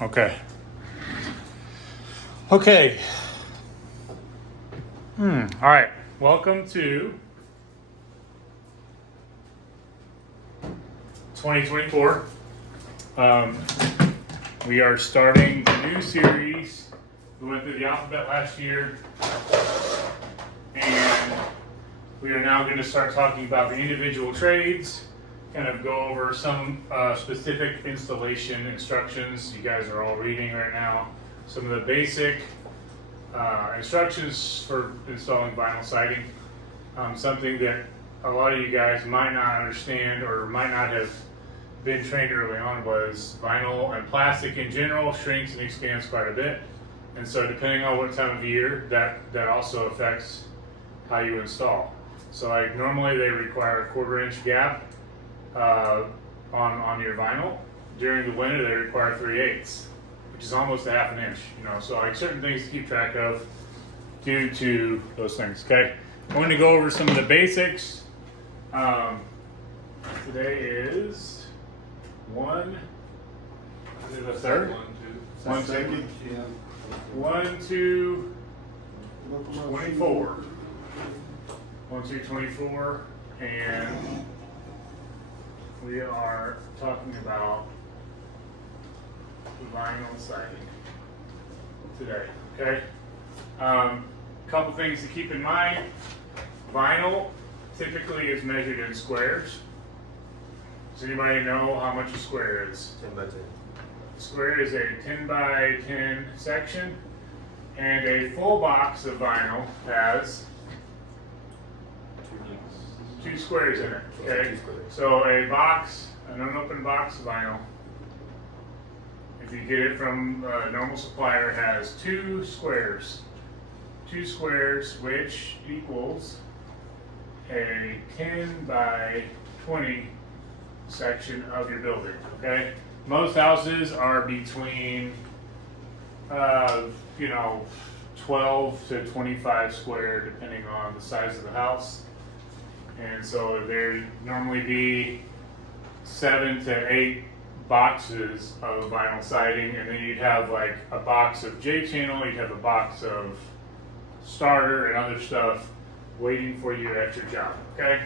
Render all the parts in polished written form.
Okay. Okay. All right. Welcome to 2024. We are starting the new series. We went through the alphabet last year, and we are now going to start talking about the individual trades, kind of go over some specific installation instructions you guys are all reading right now. Some of the basic instructions for installing vinyl siding. Something that a lot of you guys might not understand or might not have been trained early on was vinyl and plastic in general shrinks and expands quite a bit. And so depending on what time of year, that also affects how you install. So like normally they require a 1/4 inch gap on your vinyl. During the winter they require 3/8, which is almost a 1/2 inch. So like certain things to keep track of due to those things. Okay, I'm going to go over some of the basics. Today is the third? 1, 2, 1, 2, 24. 1, 2, 24, and we are talking about vinyl siding today. Okay. Couple things to keep in mind. Vinyl typically is measured in squares. Does anybody know how much a square is? 10 by 10. A square is a 10 by 10 section, and a full box of vinyl has 2 squares in it. Okay, so an unopened box of vinyl, if you get it from a normal supplier, has 2 squares. 2 squares, which equals a 10 by 20 section of your building. Okay, most houses are between 12 to 25 square, depending on the size of the house. And so there normally be 7 to 8 boxes of vinyl siding, and then you'd have like a box of J-channel, you'd have a box of starter and other stuff waiting for you at your job. Okay,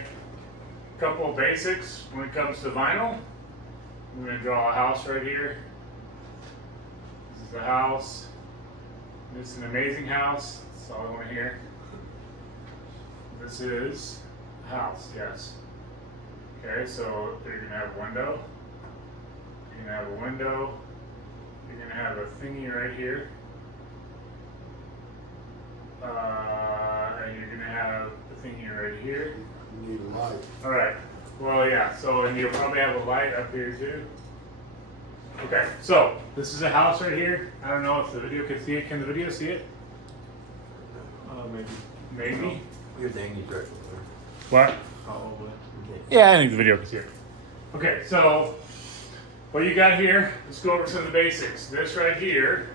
couple of basics when it comes to vinyl. I'm going to draw a house right here. This is the house. This is an amazing house. That's all I want to hear. This is house, yes. Okay, so you're going to have a window. You're going to have a window. You're going to have a thingy right here. And you're going to have a thingy right here. You need a light. Alright, well, yeah, so and you'll probably have a light up here too. Okay, so this is a house right here. I don't know if the video can see it. Can the video see it? Maybe. Maybe? Your thing is right What? Probably. Yeah, I think the video can see it. Okay, so what you got here, let's go over some of the basics. This right here,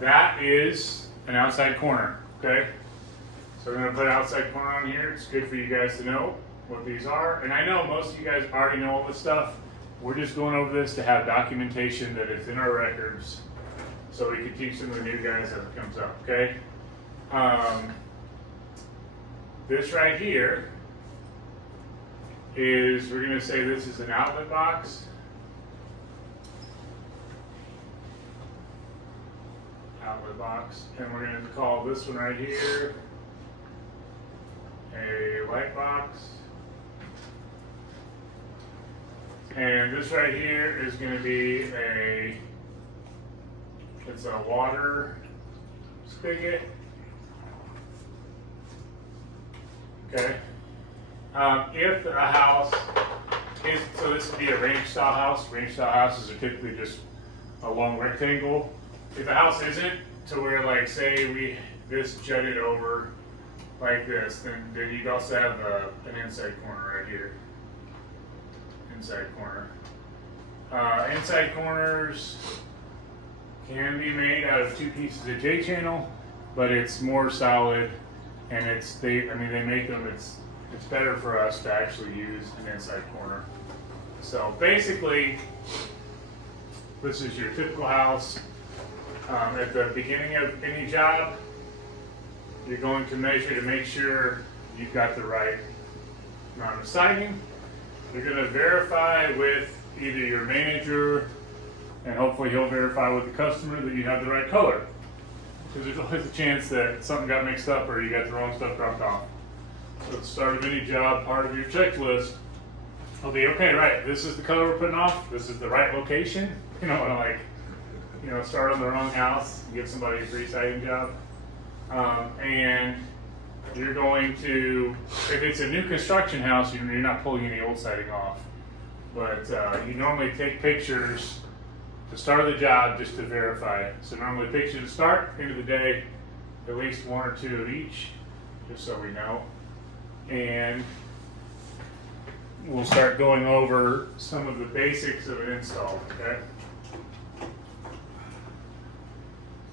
that is an outside corner, okay? So we're going to put an outside corner on here. It's good for you guys to know what these are. And I know most of you guys already know all this stuff. We're just going over this to have documentation that it's in our records so we can teach some of the new guys as it comes up, okay? This right here is, we're going to say this is an outlet box. Outlet box. And we're going to call this one right here a light box. And this right here is going to be it's a water spigot. Okay. If a house is, so this would be a range style house. Range style houses are typically just a long rectangle. If a house isn't, to where like say this jutted over like this, then you'd also have an inside corner right here. Inside corner. Inside corners can be made out of 2 pieces of J-channel, but it's more solid, and they make them. It's better for us to actually use an inside corner. So basically, this is your typical house. At the beginning of any job, you're going to measure to make sure you've got the right amount of siding. You're going to verify with either your manager, and hopefully he'll verify with the customer that you have the right color. Because there's always a chance that something got mixed up or you got the wrong stuff dropped off. So at the start of any job, part of your checklist will be, okay, right, this is the color we're putting off, this is the right location. You know, like, start on the wrong house, give somebody a free siding job. And you're going to, if it's a new construction house, you're not pulling any old siding off. But you normally take pictures to start the job just to verify. So normally picture to start, end of the day, at least one or two of each, just so we know. And we'll start going over some of the basics of an install, okay?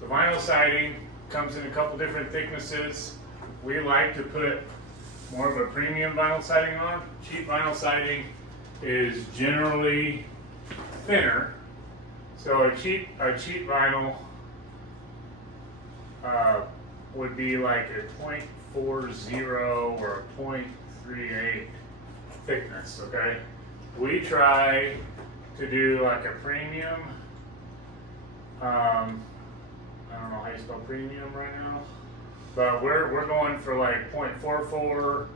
The vinyl siding comes in a couple different thicknesses. We like to put more of a premium vinyl siding on. Cheap vinyl siding is generally thinner. So a cheap vinyl would be like a 0.40 or a 0.38 thickness, okay? We try to do like a premium, I don't know how you spell premium right now, but we're going for like 0.44,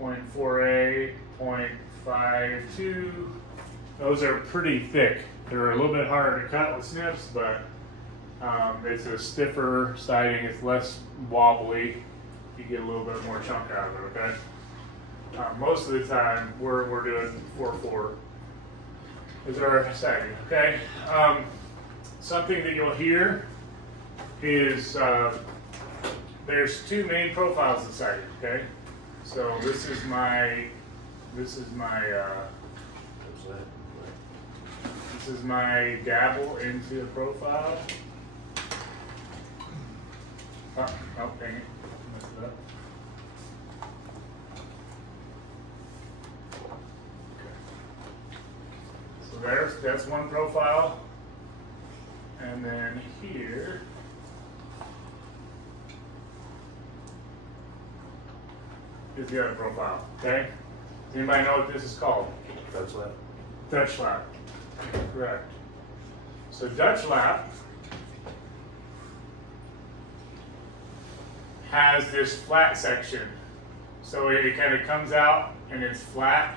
0.48, 0.52. Those are pretty thick. They're a little bit harder to cut with snips, but it's a stiffer siding. It's less wobbly. You get a little bit more chunk out of it, okay? Most of the time, we're doing 4-4 is our siding, okay? Something that you'll hear is there's two main profiles of siding, okay? So this is my dabble into the profile. Oh, dang it, messed it up. Okay. So that's one profile, and then here is the other profile, okay? Does anybody know what this is called? Dutch lap. Dutch lap, correct. So Dutch lap has this flat section. So it kind of comes out and it's flat.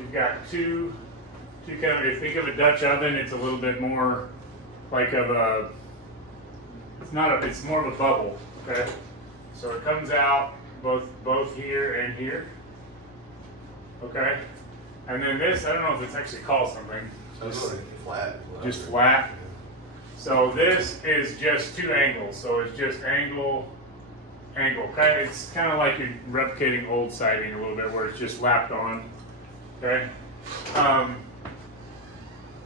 You've got two kind of, if you think of a Dutch oven, it's a little bit more like of a, it's more of a bubble, okay? So it comes out both here and here, okay? And then this, I don't know if it's actually called something. Just flat. Just flat. So this is just two angles. So it's just angle. Okay, it's kind of like you're replicating old siding a little bit, where it's just lapped on. Okay.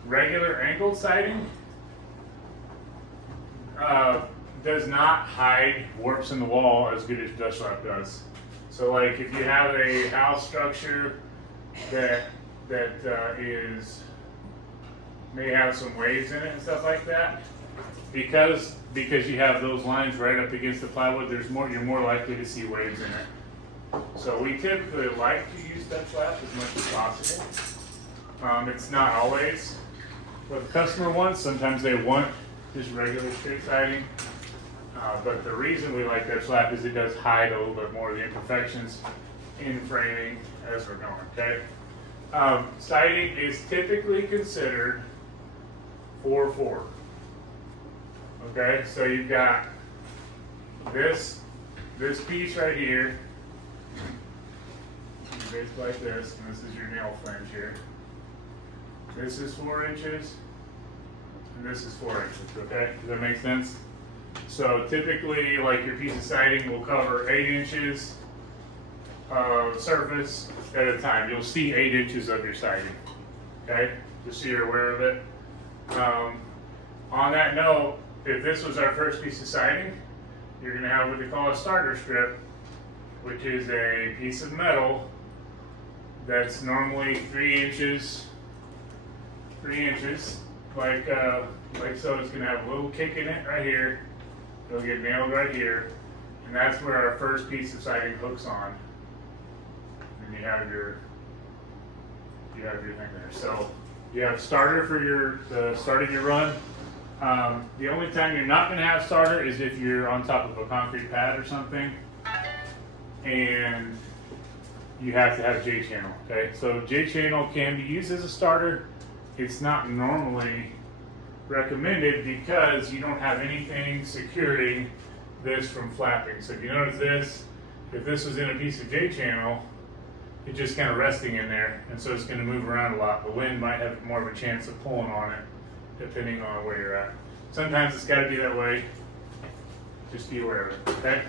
Regular angled siding does not hide warps in the wall as good as Dutch lap does. So, like if you have a house structure that may have some waves in it and stuff like that, because you have those lines right up against the plywood, you're more likely to see waves in it. So we typically like to use Dutch lap as much as possible. It's not always what the customer wants. Sometimes they want just regular straight siding. But the reason we like Dutch lap is it does hide a little bit more of the imperfections in framing as we're going, okay? Siding is typically considered 4-4. Okay, so you've got this piece right here, basically like this, and this is your nail flange here. This is 4 inches, and this is 4 inches, okay? Does that make sense? So typically, like your piece of siding will cover 8 inches of surface at a time. You'll see 8 inches of your siding, okay? Just so you're aware of it. On that note, if this was our first piece of siding, you're going to have what they call a starter strip, which is a piece of metal that's normally 3 inches, like so. It's gonna have a little kick in it right here. It'll get nailed right here, and that's where our first piece of siding hooks on. And you have your thing there. So you have starter for the start of your run. The only time you're not going to have starter is if you're on top of a concrete pad or something, and you have to have J channel. Okay, so J channel can be used as a starter. It's not normally recommended because you don't have anything securing this from flapping. So if you notice this, if this was in a piece of J channel, it's just kind of resting in there, and so it's going to move around a lot. The wind might have more of a chance of pulling on it, depending on where you're at. Sometimes it's got to be that way. Just be aware of it, okay?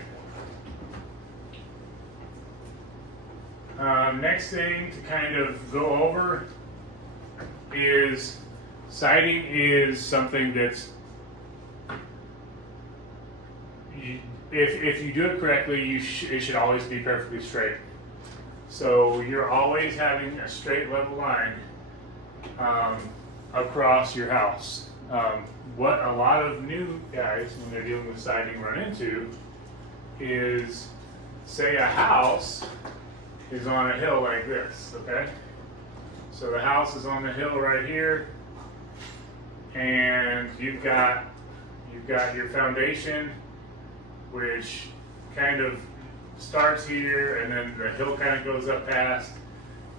Next thing to kind of go over is siding is something that's, if you do it correctly, it should always be perfectly straight. So you're always having a straight level line across your house. What a lot of new guys, when they're dealing with siding, run into is, say a house is on a hill like this, okay? So the house is on the hill right here, and you've got your foundation, which kind of starts here, and then the hill kind of goes up past,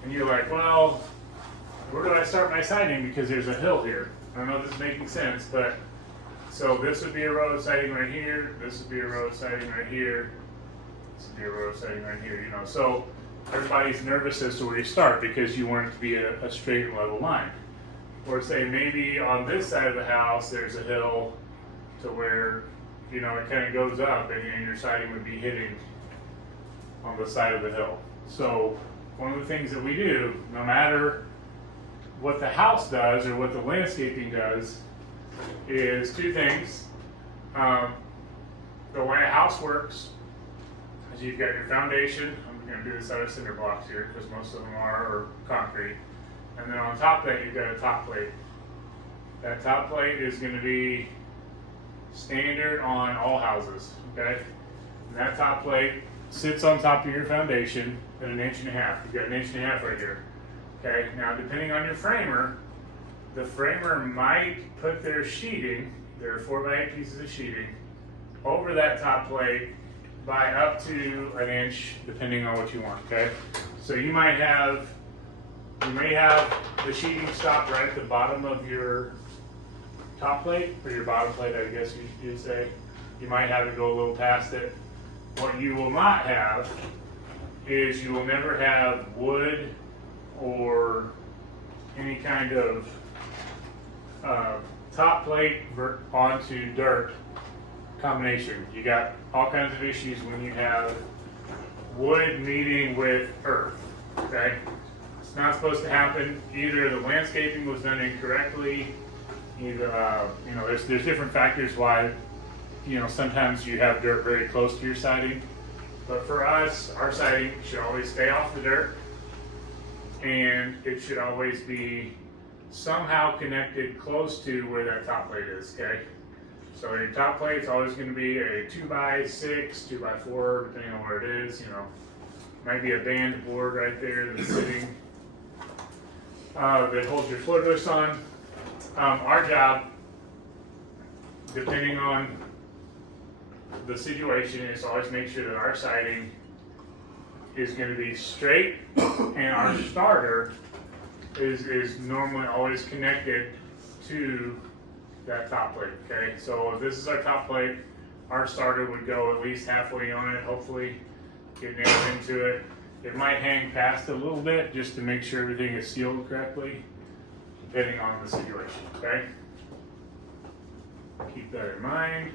and you're like, well, where do I start my siding because there's a hill here? I don't know if this is making sense, but so this would be a row of siding right here, this would be a row of siding right here, this would be a row of siding right here, you know. So everybody's nervous as to where you start because you want it to be a straight and level line. Or say maybe on this side of the house there's a hill to where, you know, it kind of goes up and your siding would be hitting on the side of the hill. So one of the things that we do, no matter what the house does or what the landscaping does, is two things. The way a house works is you've got your foundation. I'm going to do this out of cinder blocks here because most of them are concrete. And then on top of that, you've got a top plate. That top plate is going to be standard on all houses, okay? And that top plate sits on top of your foundation at 1.5 inches. You've got 1.5 inches right here. Okay, now depending on your framer, the framer might put their sheeting, their 4x8 pieces of sheeting, over that top plate by up to 1 inch, depending on what you want, okay? So you may have the sheeting stop right at the bottom of your top plate, or your bottom plate, I guess you'd say. You might have it go a little past it. What you will not have is you will never have wood or any kind of top plate onto dirt combination. You got all kinds of issues when you have wood meeting with earth, okay? It's not supposed to happen. Either the landscaping was done incorrectly, either, you know, there's different factors why, you know, sometimes you have dirt very close to your siding. But for us, our siding should always stay off the dirt, and it should always be somehow connected close to where that top plate is, okay? So your top plate is always going to be a 2x6, 2x4, depending on where it is, you know. Might be a band board right there that's sitting, that holds your floor joists on. Our job, depending on the situation, is to always make sure that our siding is going to be straight, and our starter is normally always connected to that top plate, okay? So if this is our top plate, our starter would go at least halfway on it, hopefully get nailed into it. It might hang past a little bit just to make sure everything is sealed correctly, depending on the situation, okay? Keep that in mind.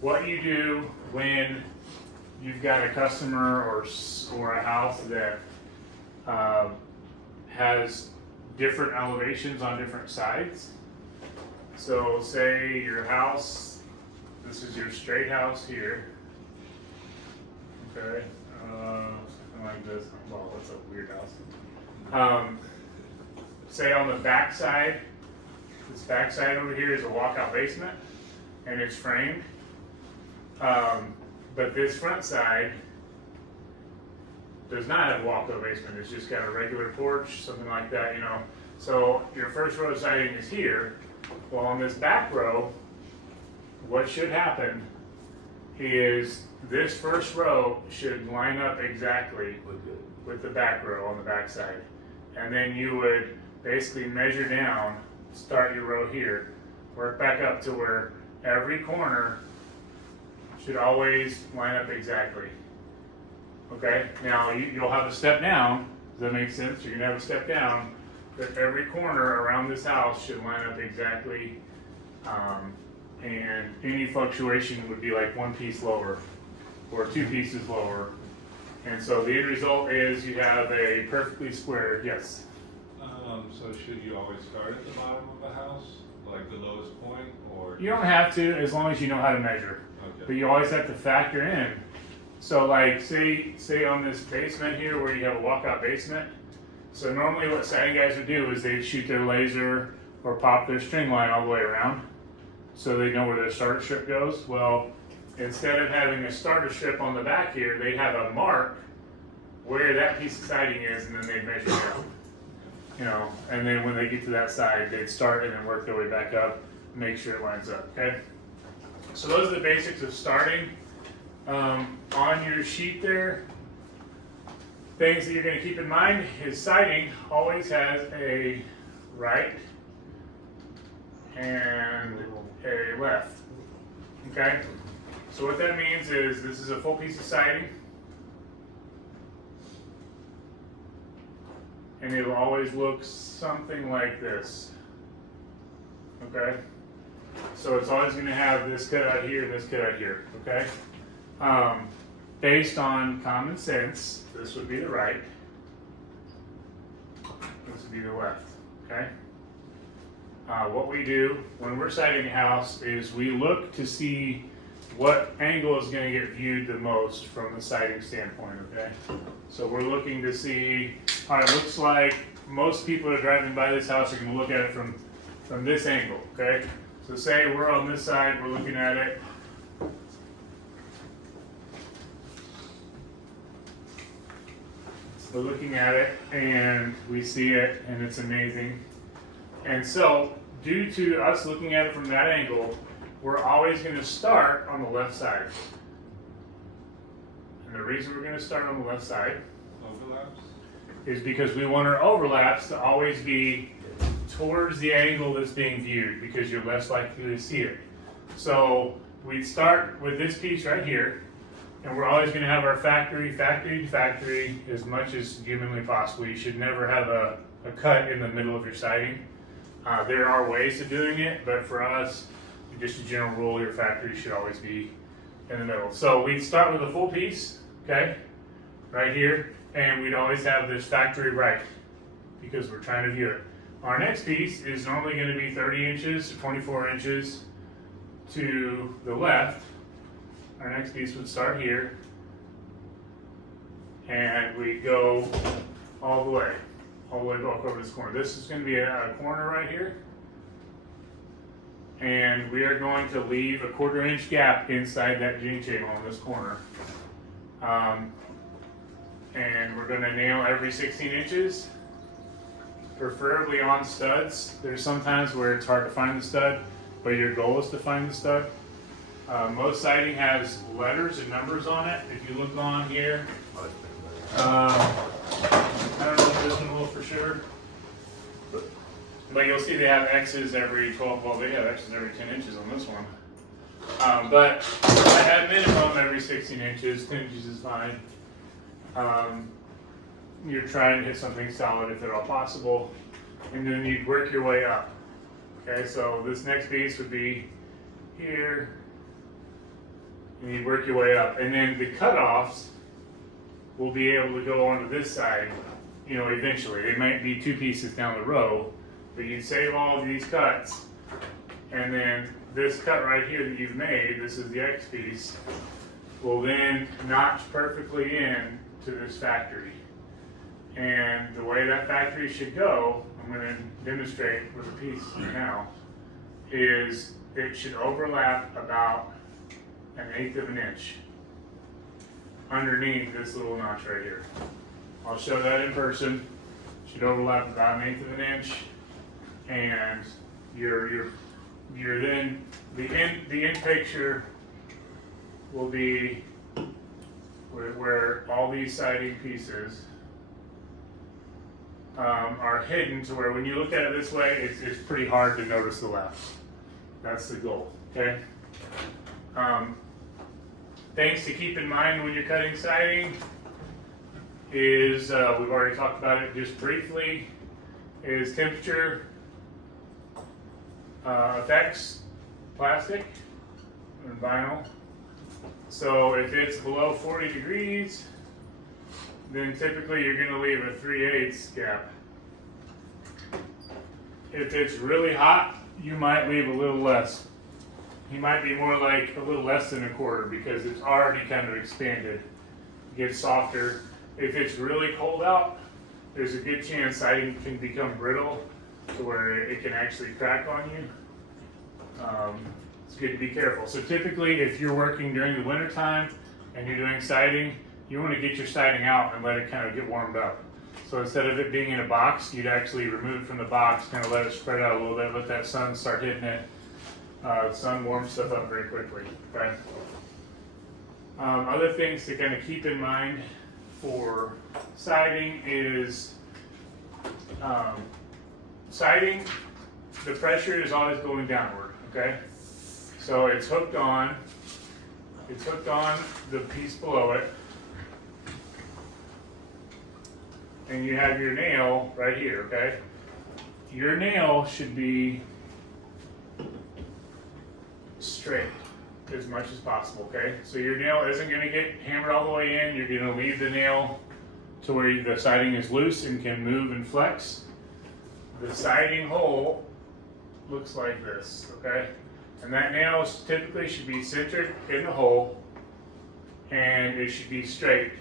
What you do when you've got a customer or a house that has different elevations on different sides. So say your house, this is your straight house here, okay? Something like this. Well, that's a weird house. Say on the back side This back side over here is a walkout basement, and it's framed. But this front side does not have a walkout basement. It's just got a regular porch, something like that, you know. So your first row siding is here. Well, on this back row, what should happen is this first row should line up exactly with the back row on the back side. And then you would basically measure down, start your row here, work back up to where every corner should always line up exactly. Okay, now you'll have a step down. Does that make sense? You're gonna have a step down, but every corner around this house should line up exactly. And any fluctuation would be like one piece lower or two pieces lower. And so the end result is you have a perfectly square, yes. So should you always start at the bottom of the house, like the lowest point, or? You don't have to, as long as you know how to measure. Okay. But you always have to factor in. So like say on this basement here where you have a walkout basement, so normally what siding guys would do is they'd shoot their laser or pop their string line all the way around so they know where their starter strip goes. Well, instead of having a starter strip on the back here, they'd have a mark where that piece of siding is, and then they'd measure it out. You know, and then when they get to that side, they'd start and then work their way back up, make sure it lines up, okay? So those are the basics of starting. On your sheet there, things that you're going to keep in mind is siding always has a right and a left, okay? So what that means is this is a full piece of siding, and it'll always look something like this, okay? So it's always going to have this cut out here and this cut out here, okay? Based on common sense, this would be the right, this would be the left, okay? What we do when we're siding a house is we look to see what angle is going to get viewed the most from the siding standpoint, okay? So we're looking to see how it looks like. Most people that are driving by this house are going to look at it from this angle, okay? So say we're on this side, we're looking at it. We're looking at it and we see it and it's amazing. And so due to us looking at it from that angle, we're always going to start on the left side. And the reason we're going to start on the left side Overlaps? is because we want our overlaps to always be towards the angle that's being viewed, because you're less likely to see it. So we start with this piece right here, and we're always going to have our factory to factory as much as humanly possible. You should never have a cut in the middle of your siding. There are ways of doing it, but for us, just a general rule, your factory should always be in the middle. So we'd start with a full piece, okay, right here, and we'd always have this factory right, because we're trying to view it. Our next piece is normally going to be 30 inches to 24 inches to the left. Our next piece would start here, and we go all the way back over this corner. This is going to be a corner right here, and we are going to leave a 1/4 inch gap inside that G channel on this corner. And we're going to nail every 16 inches, preferably on studs. There's sometimes where it's hard to find the stud, but your goal is to find the stud. Most siding has letters and numbers on it. If you look on here, I don't know if this one will for sure, but you'll see they have X's every 12, well they have X's every 10 inches on this one. But I have minimum every 16 inches, 10 inches is fine. You're trying to hit something solid if at all possible, and then you'd work your way up. Okay, so this next piece would be here, and you'd work your way up, and then the cutoffs will be able to go onto this side, you know, eventually. It might be 2 pieces down the row, but you save all of these cuts, and then this cut right here that you've made, this is the X piece, will then notch perfectly in to this factory. And the way that factory should go, I'm I'm going to demonstrate with a piece now, is it should overlap about 1/8 of an inch underneath this little notch right here. I'll show that in person. Should overlap about 1/8 of an inch, and you're then the end picture will be where all these siding pieces are hidden to where when you look at it this way, it's pretty hard to notice the left. That's the goal. Okay. Things to keep in mind when you're cutting siding is, we've already talked about it just briefly, is temperature affects plastic and vinyl. So if it's below 40 degrees, then typically you're going to leave a 3/8 gap. If it's really hot, you might leave a little less. You might be more like a little less than 1/4 because it's already kind of expanded. It gets softer. If it's really cold out, there's a good chance siding can become brittle to where it can actually crack on you. It's good to be careful. So typically, if you're working during the winter time and you're doing siding, you want to get your siding out and let it kind of get warmed up. So instead of it being in a box, you'd actually remove it from the box, kind of let it spread out a little bit, let that sun start hitting it. Sun warms stuff up very quickly. Okay. Other things to kind of keep in mind for siding is siding, the pressure is always going downward. Okay. So it's hooked on the piece below it, and you have your nail right here. Okay. Your nail should be straight as much as possible, okay? So your nail isn't going to get hammered all the way in. You're going to leave the nail to where the siding is loose and can move and flex. The siding hole looks like this, okay? And that nail typically should be centered in the hole, and it should be straight.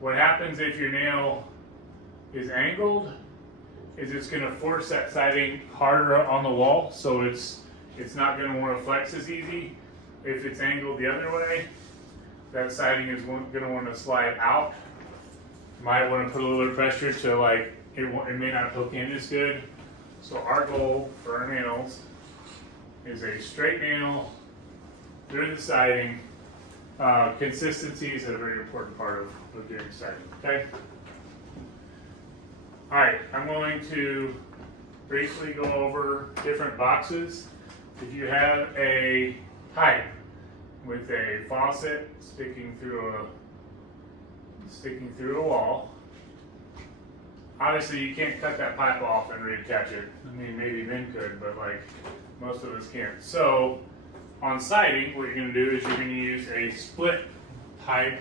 What happens if your nail is angled is it's going to force that siding harder on the wall, so it's not going to want to flex as easy. If it's angled the other way, that siding is going to want to slide out. You might want to put a little pressure to it may not hook in as good. So our goal for our nails is a straight nail through the siding. Consistency is a very important part of doing siding. Okay. All right, I'm going to briefly go over different boxes. If you have a pipe with a faucet sticking through a wall, obviously you can't cut that pipe off and reattach it. I mean, maybe Ben could, but most of us can't. So on siding, what you're going to do is you're going to use a split pipe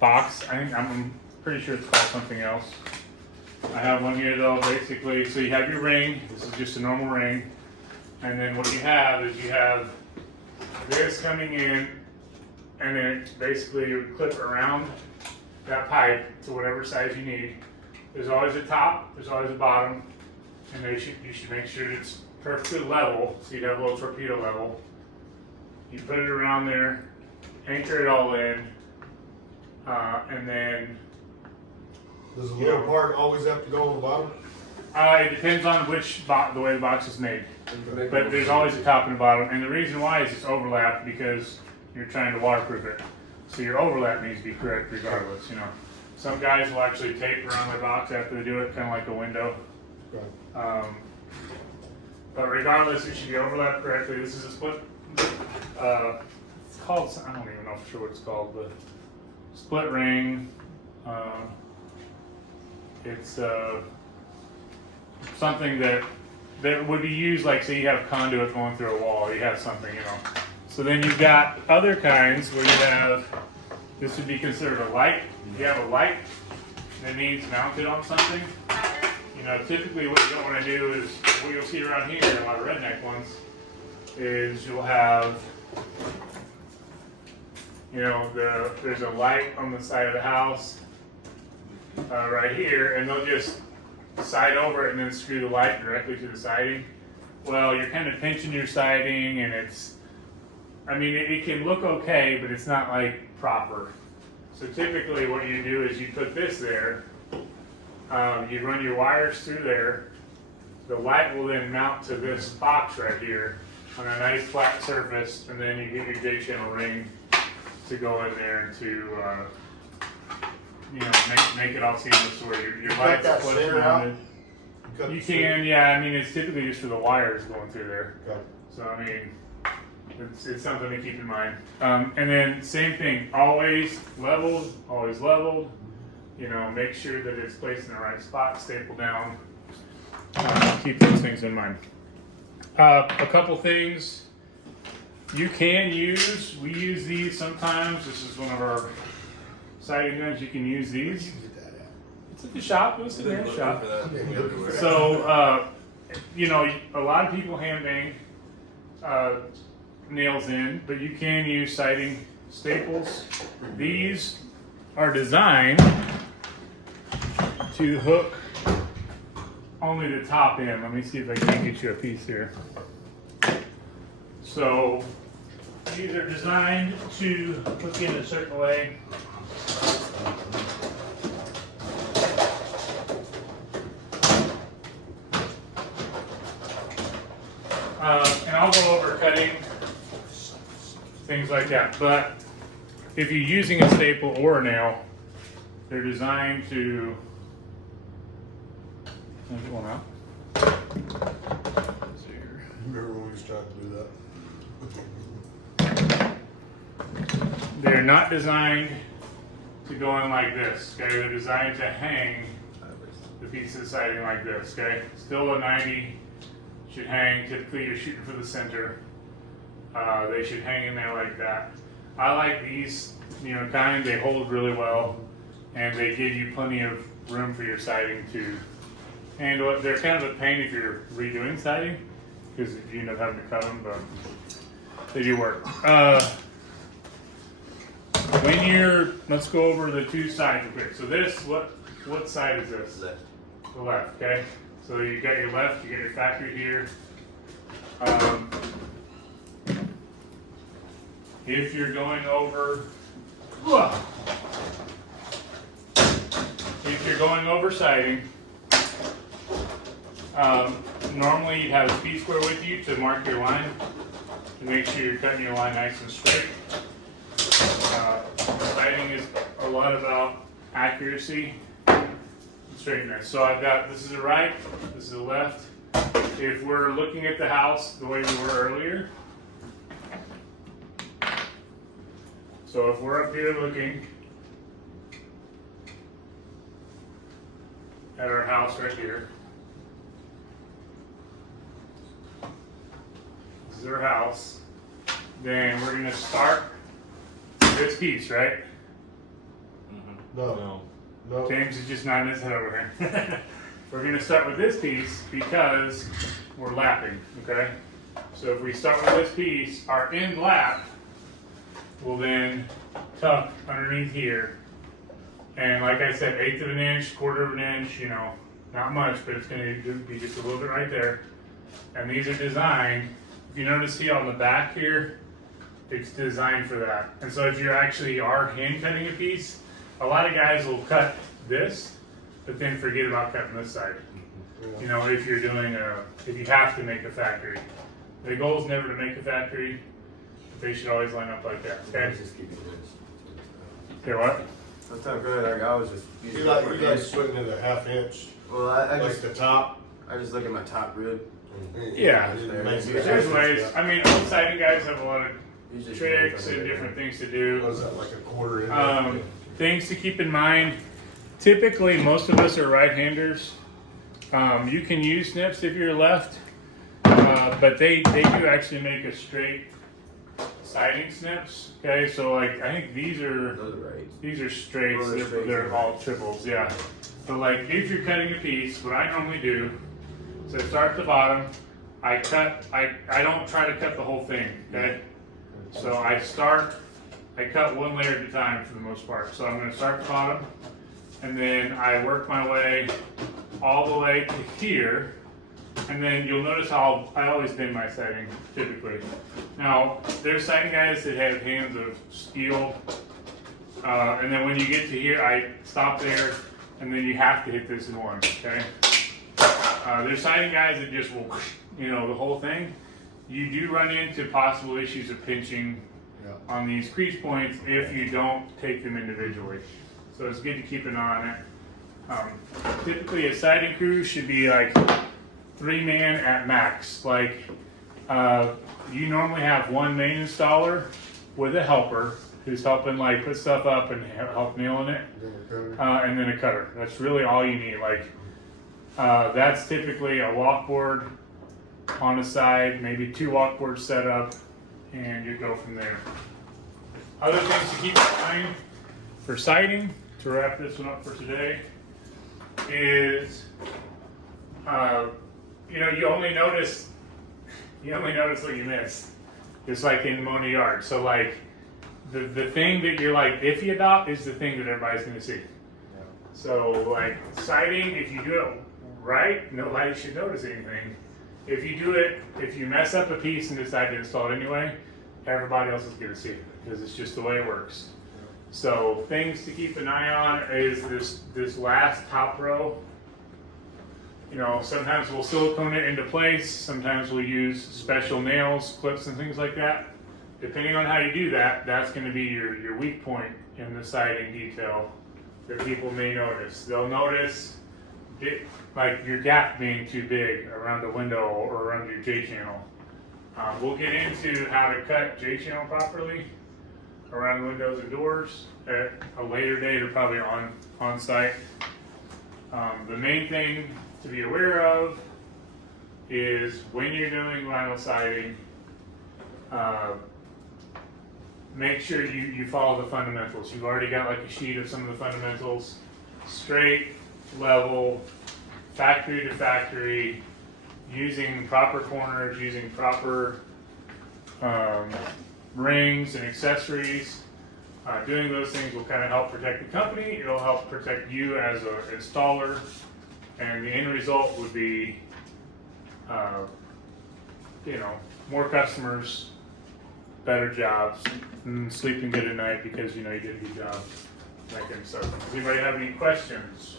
box. I'm pretty sure it's called something else. I have one here though, basically. So you have your ring. This is just a normal ring. And then what you have is you have this coming in, and then basically you would clip around that pipe to whatever size you need. There's always a top, there's always a bottom, and you should make sure it's perfectly level, so you'd have a little torpedo level. You put it around there, anchor it all in, and then Does the little part always have to go on the bottom? it depends on the way the box is made. But there's always a top and a bottom, and the reason why is it's overlapped because you're trying to waterproof it. So your overlap needs to be correct regardless. Some guys will actually tape around their box after they do it, kind of like a window. Right. But regardless, it should be overlapped correctly. This is a split. It's called, I don't even know for sure what it's called, but split ring. It's something that would be used, like say you have conduit going through a wall, you have something, So then you've got other kinds where you have, this would be considered a light. You have a light that needs mounted on something. Typically what you don't want to do is, what you'll see around here, a lot of redneck ones, is you'll have, there's a light on the side of the house, right here, and they'll just side over it and then screw the light directly to the siding. Well, you're kind of pinching your siding, and it's, I mean, it can look okay, but it's not like proper. So typically what you do is you put this there, you run your wires through there, the light will then mount to this box right here on a nice flat surface, and then you get your J-channel ring to go in there and to, you know, make it all seamless where your cut lights that flush center around out? it. Cut You the center. can, yeah, I mean, it's typically just for the wires going through there. Okay. So, I mean, it's something to keep in mind. And then same thing, always leveled. You know, make sure that it's placed in the right spot, staple down. Keep those things in mind. A couple things you can use, we use these sometimes. This is one of our siding guns. You can use Where'd these. you get that at? It's at the shop, it's in the shop. Everywhere. So, you know, a lot of people hand bang nails in, but you can use siding staples. These are designed to hook only the top end. Let me see if I can get you a piece here. So, these are designed to hook in a certain way. And I'll go over cutting, things like that. But if you're using a staple or a nail, they're designed to. There's one out. Let's see here. Remember when we was trying to do that? They're not designed to go in like this. Okay, they're designed to hang the piece of siding like this. Okay, still a 90. Should hang. Typically, you're shooting for the center. They should hang in there like that. I like these, you know, kind. They hold really well, and they give you plenty of room for your siding to handle it. They're kind of a pain if you're redoing siding, because you end up having to cut them, but they do work. When you're, let's go over the two sides real quick. So this, what side is this? Left. The left, okay? So you got your left, you got your factory here. If you're going over, siding, normally you'd have a speed square with you to mark your line, to make sure you're cutting your line nice and straight. Siding is a lot about accuracy. Straightness. So I've got, this is the right, this is the left. If we're looking at the house the way we were earlier, so if we're up here looking at our house right here, this is our house, then we're going to start this piece, right? No. No. James is just nodding his head over here. We're going to start with this piece because we're lapping, okay? So if we start with this piece, our end lap will then tuck underneath here. And like I said, 1/8 of an inch, 1/4 of an inch, you know, not much, but it's going to be just a little bit right there. And these are designed, if you notice here on the back here, it's designed for that. And so if you actually are hand cutting a piece, a lot of guys will cut this, but then forget about cutting this side. You know, if you're doing if you have to make a factory. The goal is never to make a factory, but they should always line up like that, okay? Just keep it this. Okay, what? That's not good. Like, I was just You using like my you like inch. putting it a 1/2 inch, Well, I like just the top. look at my top rib. Yeah. It makes a There's difference, ways, yeah. I mean, old siding guys have a lot of Usually tricks and different things to do. Was that like a 1/4 inch? Things to keep in mind. Typically, most of us are right-handers. You can use snips if you're left, but they do actually make a straight siding snips. Okay, so like I think these are Those are right. straights. Oh, they're straights, They're yeah. all triples. Yeah. So like if you're cutting a piece, what I normally do is I start at the bottom. I cut. I don't try to cut the whole thing. Okay. So I cut one layer at a time for the most part. So I'm going to start at the bottom, and then I work my way all the way to here, and then you'll notice how I always bend my siding, typically. Now, there's siding guys that have hands of steel, and then when you get to here, I stop there, and then you have to hit this in one, okay? There's siding guys that just will, the whole thing. You do run into possible issues of pinching on these crease points if you don't take them individually. So it's good to keep an eye on it. Typically a siding crew should be like 3-man at max. Like you normally have one main installer with a helper who's helping like put stuff up and help nailing it, and then a cutter. That's really all you need. Like that's typically a walkboard on the side, maybe 2 walkboards set up, and you go from there. Other things to keep in mind for siding, to wrap this one up for today, is you only notice what you miss. Just like in mowing a yard. So like the thing that you're like iffy about is the thing that everybody's gonna see. So like siding, if you do it right, nobody should notice anything. If you mess up a piece and decide to install it anyway, everybody else is gonna see it because it's just the way it works. So things to keep an eye on is this last top row. Sometimes we'll silicone it into place. Sometimes we'll use special nails, clips, and things like that. Depending on how you do that, that's going to be your weak point in the siding detail that people may notice. They'll notice like your gap being too big around the window or around your J-channel. We'll get into how to cut J-channel properly around windows and doors at a later date or probably on site. The main thing to be aware of is when you're doing vinyl siding, make sure you follow the fundamentals. You've already got like a sheet of some of the fundamentals: straight, level, factory to factory, using proper corners, using proper rings and accessories. Doing those things will kind of help protect the company. It'll help protect you as an installer, and the end result would be, more customers, better jobs, and sleeping good at night because you did a good job. That kind of stuff. Does anybody have any questions?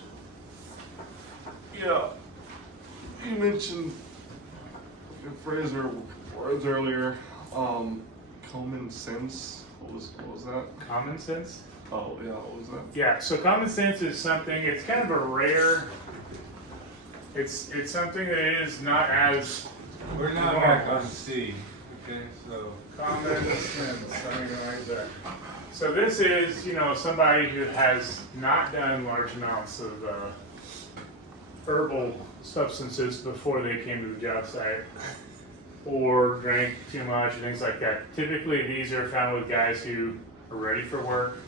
Yeah, you mentioned a phrase or words earlier. Common sense. What was that? Common sense? Oh yeah, what was that? Yeah. So common sense is something. It's kind of a rare. It's something that is not as. We're not back on C, okay, so. Common sense. I mean, like that. So this is, somebody who has not done large amounts of herbal substances before they came to the job site, or drank too much and things like that. Typically, these are found with guys who are ready for work.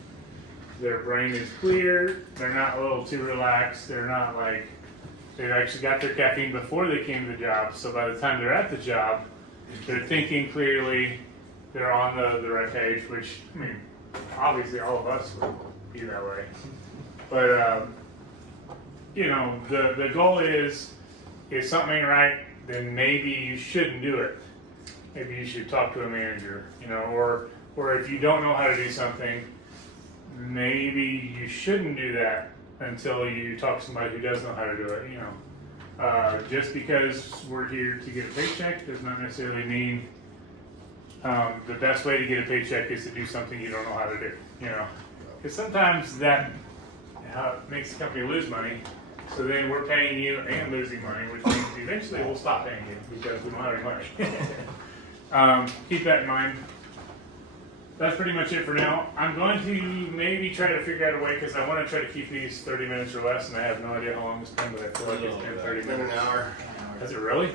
Their brain is clear. They're not a little too relaxed. They're not like, they've actually got their caffeine before they came to the job. So by the time they're at the job, they're thinking clearly. They're on the right page, which, obviously all of us would be that way. But, the goal is, if something ain't right, then maybe you shouldn't do it. Maybe you should talk to a manager, or if you don't know how to do something, maybe you shouldn't do that until you talk to somebody who does know how to do it, Just because we're here to get a paycheck does not necessarily mean the best way to get a paycheck is to do something you don't know how to do, Because sometimes that makes the company lose money. So then we're paying you and losing money, which means eventually we'll stop paying you because we don't have any money. Keep that in mind. That's pretty much it for now. I'm going to maybe try to figure out a way because I want to try to keep these 30 minutes or less, and I have no idea how long it's been, but I feel like it's been 30 It's been minutes. an hour. Is it really?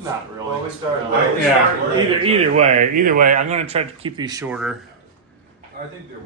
Not really. Well, we started. Yeah. Either way, I'm going to try to keep these shorter. I think they're